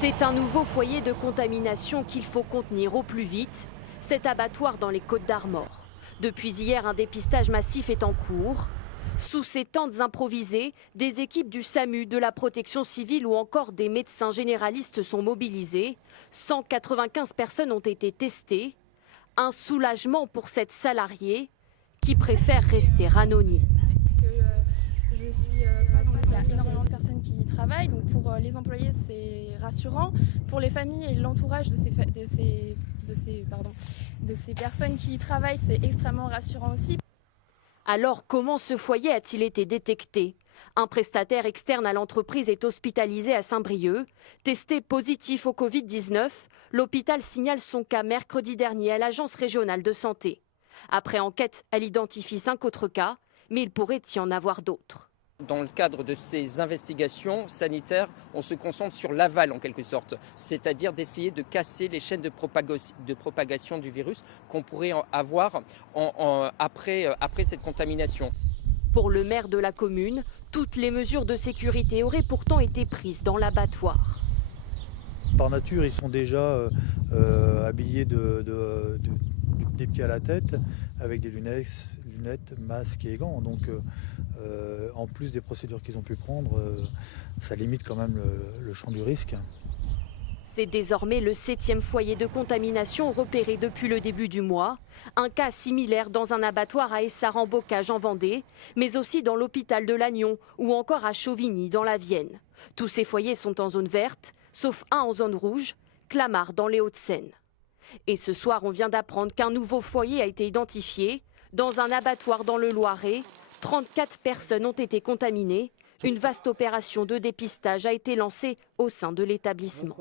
C'est un nouveau foyer de contamination qu'il faut contenir au plus vite. Cet abattoir dans les Côtes-d'Armor. Depuis hier, un dépistage massif est en cours. Sous ces tentes improvisées, des équipes du SAMU, de la protection civile ou encore des médecins généralistes sont mobilisés. 195 personnes ont été testées. Un soulagement pour cette salariée qui préfère rester anonyme. Je suis pas dans il y a énormément de personnes qui y travaillent, donc pour les employés c'est rassurant. Pour les familles et l'entourage de ces personnes qui y travaillent, c'est extrêmement rassurant aussi. Alors comment ce foyer a-t-il été détecté? Un prestataire externe à l'entreprise est hospitalisé à Saint-Brieuc. Testé positif au Covid-19, l'hôpital signale son cas mercredi dernier à l'agence régionale de santé. Après enquête, elle identifie 5 autres cas, mais il pourrait y en avoir d'autres. Dans le cadre de ces investigations sanitaires, on se concentre sur l'aval en quelque sorte, c'est-à-dire d'essayer de casser les chaînes de propagation du virus qu'on pourrait avoir après cette contamination. Pour le maire de la commune, toutes les mesures de sécurité auraient pourtant été prises dans l'abattoir. Par nature, ils sont déjà habillés des pieds à la tête, avec des lunettes, masques et gants. Donc, en plus des procédures qu'ils ont pu prendre, ça limite quand même le champ du risque. C'est désormais le 7e foyer de contamination repéré depuis le début du mois. Un cas similaire dans un abattoir à Essart-en-Bocage en Vendée, mais aussi dans l'hôpital de Lannion ou encore à Chauvigny dans la Vienne. Tous ces foyers sont en zone verte, sauf un en zone rouge, Clamart dans les Hauts-de-Seine. Et ce soir, on vient d'apprendre qu'un nouveau foyer a été identifié. Dans un abattoir dans le Loiret, 34 personnes ont été contaminées. Une vaste opération de dépistage a été lancée au sein de l'établissement.